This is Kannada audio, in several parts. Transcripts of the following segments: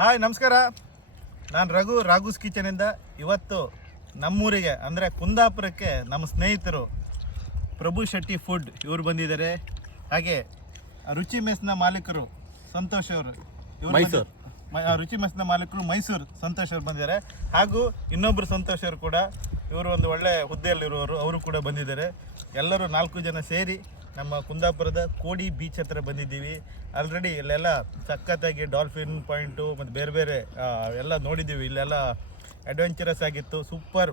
ಹಾಯ್ ನಮಸ್ಕಾರ, ನಾನು ರಾಘೂಸ್ ಕಿಚನಿಂದ ಇವತ್ತು ನಮ್ಮೂರಿಗೆ ಅಂದರೆ ಕುಂದಾಪುರಕ್ಕೆ ನಮ್ಮ ಸ್ನೇಹಿತರು ಪ್ರಭು ಶೆಟ್ಟಿ ಫುಡ್ ಇವರು ಬಂದಿದ್ದಾರೆ. ಹಾಗೆ ರುಚಿ ಮೆಸ್ನ ಮಾಲೀಕರು ಸಂತೋಷ್ ಅವರು, ರುಚಿ ಮೆಸ್ನ ಮಾಲೀಕರು ಮೈಸೂರು ಸಂತೋಷ್ ಅವರು ಬಂದಿದ್ದಾರೆ. ಹಾಗೂ ಇನ್ನೊಬ್ಬರು ಸಂತೋಷ್ ಅವರು ಕೂಡ, ಇವರು ಒಂದು ಒಳ್ಳೆ ಹುದ್ದೆಯಲ್ಲಿರುವವರು, ಅವರು ಕೂಡ ಬಂದಿದ್ದಾರೆ. ಎಲ್ಲರೂ 4 ಜನ ಸೇರಿ ನಮ್ಮ ಕುಂದಾಪುರದ ಕೋಡಿ ಬೀಚ್ ಹತ್ರ ಬಂದಿದ್ದೀವಿ. ಆಲ್ರೆಡಿ ಇಲ್ಲೆಲ್ಲ ಸಖತ್ತಾಗಿ ಡಾಲ್ಫಿನ್ ಪಾಯಿಂಟು ಮತ್ತು ಬೇರೆ ಬೇರೆ ಎಲ್ಲ ನೋಡಿದ್ದೀವಿ. ಇಲ್ಲೆಲ್ಲ ಅಡ್ವೆಂಚರಸ್ ಆಗಿತ್ತು, ಸೂಪರ್,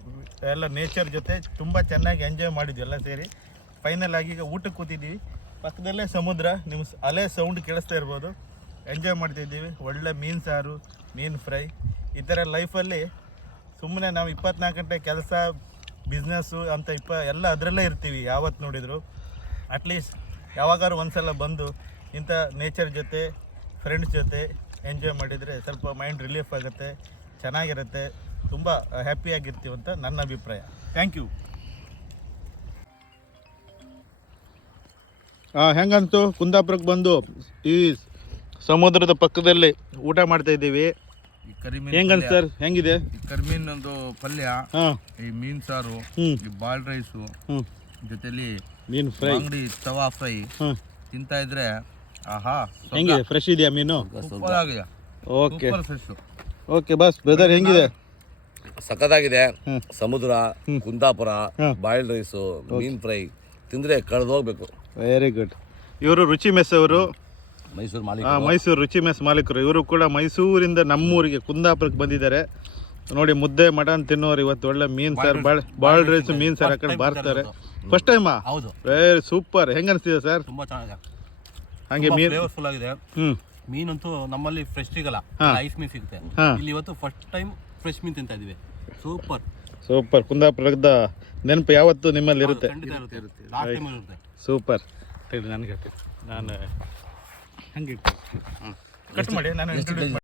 ಎಲ್ಲ ನೇಚರ್ ಜೊತೆ ತುಂಬ ಚೆನ್ನಾಗಿ ಎಂಜಾಯ್ ಮಾಡಿದ್ವಿ ಎಲ್ಲ ಸೇರಿ. ಫೈನಲ್ ಆಗಿ ಈಗ ಊಟಕ್ಕೆ ಕೂತಿದ್ದೀವಿ. ಪಕ್ಕದಲ್ಲೇ ಸಮುದ್ರ, ನಿಮ್ಮ ಅಲೆ ಸೌಂಡ್ ಕೇಳಿಸ್ತಾ ಇರ್ಬೋದು. ಎಂಜಾಯ್ ಮಾಡ್ತಿದ್ದೀವಿ. ಒಳ್ಳೆ ಮೀನು ಸಾರು, ಮೀನು ಫ್ರೈ. ಈ ಥರ ಲೈಫಲ್ಲಿ ಸುಮ್ಮನೆ ನಾವು 24 ಗಂಟೆ ಕೆಲಸ, ಬಿಸ್ನೆಸ್ಸು ಅಂತ ಎಲ್ಲ ಅದರಲ್ಲೇ ಇರ್ತೀವಿ. ಯಾವತ್ತು ನೋಡಿದ್ರು ಅಟ್ಲೀಸ್ಟ್ ಯಾವಾಗಾದ್ರು ಒಂದ್ಸಲ ಬಂದು ಇಂಥ ನೇಚರ್ ಜೊತೆ, ಫ್ರೆಂಡ್ಸ್ ಜೊತೆ ಎಂಜಾಯ್ ಮಾಡಿದರೆ ಸ್ವಲ್ಪ ಮೈಂಡ್ ರಿಲೀಫ್ ಆಗುತ್ತೆ, ಚೆನ್ನಾಗಿರುತ್ತೆ, ತುಂಬ ಹ್ಯಾಪಿಯಾಗಿರ್ತೀವಿ ಅಂತ ನನ್ನ ಅಭಿಪ್ರಾಯ. Thank you. ಹೆಂಗಂತು ಕುಂದಾಪುರಕ್ಕೆ ಬಂದು ಈ ಸಮುದ್ರದ ಪಕ್ಕದಲ್ಲಿ ಊಟ ಮಾಡ್ತಾ ಇದ್ದೀವಿ. ಹೆಂಗಂತ ಸರ್, ಹೆಂಗಿದೆ? ಕರಿಮೀನ್ ಒಂದು ಪಲ್ಯ, ಈ ಮೀನ್ ಸಾರು, ಈ ಬಾಲ್ಡ್ ರೈಸು, ಜೊತೆಲಿ ಮೀನು ಫ್ರೈ, ಅಂಗಡಿ ತವಾ ಫ್ರೈ ತಿಂತಾ ಇದ್ರೆ ಆಹಾ, ಹೆಂಗಿದೆ? ಫ್ರೆಶ್ ಇದೆಯಾ ಮೀನು? ಸೂಪರ್ ಆಗಿದೆ. Okay fresh. Okay bus brother, ಹೆಂಗಿದೆ? ಸಖತ್ತಾಗಿದೆ. ಸಮುದ್ರ, ಕುಂದಾಪುರ, ಬಾಯ್ಲ್ಡ್ ರೈಸು, ಮೀನ್ ಫ್ರೈ ತಿಂದ್ರೆ ಕಳೆದೋಗ್ಬೇಕು. Very good. ಇವರು ರುಚಿ ಮೆಸ್ ಅವರು, ಮೈಸೂರು ರುಚಿ ಮೆಸ್ ಮಾಲೀಕರು. ಇವರು ಕೂಡ ಮೈಸೂರಿಂದ ನಮ್ಮೂರಿಗೆ ಕುಂದಾಪುರಕ್ಕೆ ಬಂದಿದ್ದಾರೆ. ನೋಡಿ, ಮುದ್ದೆ ಮಟನ್ ತಿನ್ನೋರು ಇವತ್ತು ಒಳ್ಳೆ ಮೀನ್ ಸಾರು, ಬಾಯ್ಲ್ಡ್ ರೈಸ್, ಮೀನ್ ಸಾರು ಹಾಕೊಂಡು ಬರ್ತಾರೆ. ಫಸ್ಟ್ ಟೈಮಾ? ಹೌದು. Very super. ಹೆಂಗ ಅನಿಸ್ತಿದೆ ಸರ್? ತುಂಬಾ ಚೆನ್ನಾಗಿದೆ. ಹಂಗೆ ಮೀನ್ ಫ್ಲೇವರ್ಫುಲ್ ಆಗಿದೆ. ಮೀನಂತೂ ನಮ್ಮಲ್ಲಿ ಫ್ರೆಶ್ ಸಿಗಲ್ಲ, ಐಸ್ ಮೀನ್ ಸಿಗುತ್ತೆ. ಇಲ್ಲಿ ಇವತ್ತು ಫಸ್ಟ್ ಟೈಮ್ ಫ್ರೆಶ್ ಮೀನ್ ತಿಂತಾ ಇದೀವಿ. Super super. ಕುಂದಾಪುರದ ನೆನಪು ಯಾವತ್ತು ನಿಮ್ಮಲ್ಲಿ ಇರುತ್ತೆ. ಸೂಪರ್. ಹೇಳಿ, ನನಗೆ ಹೇಳ್ತೀನಿ, ನಾನು ಹಂಗೆ ಕಟ್ ಮಾಡಿ ನಾನು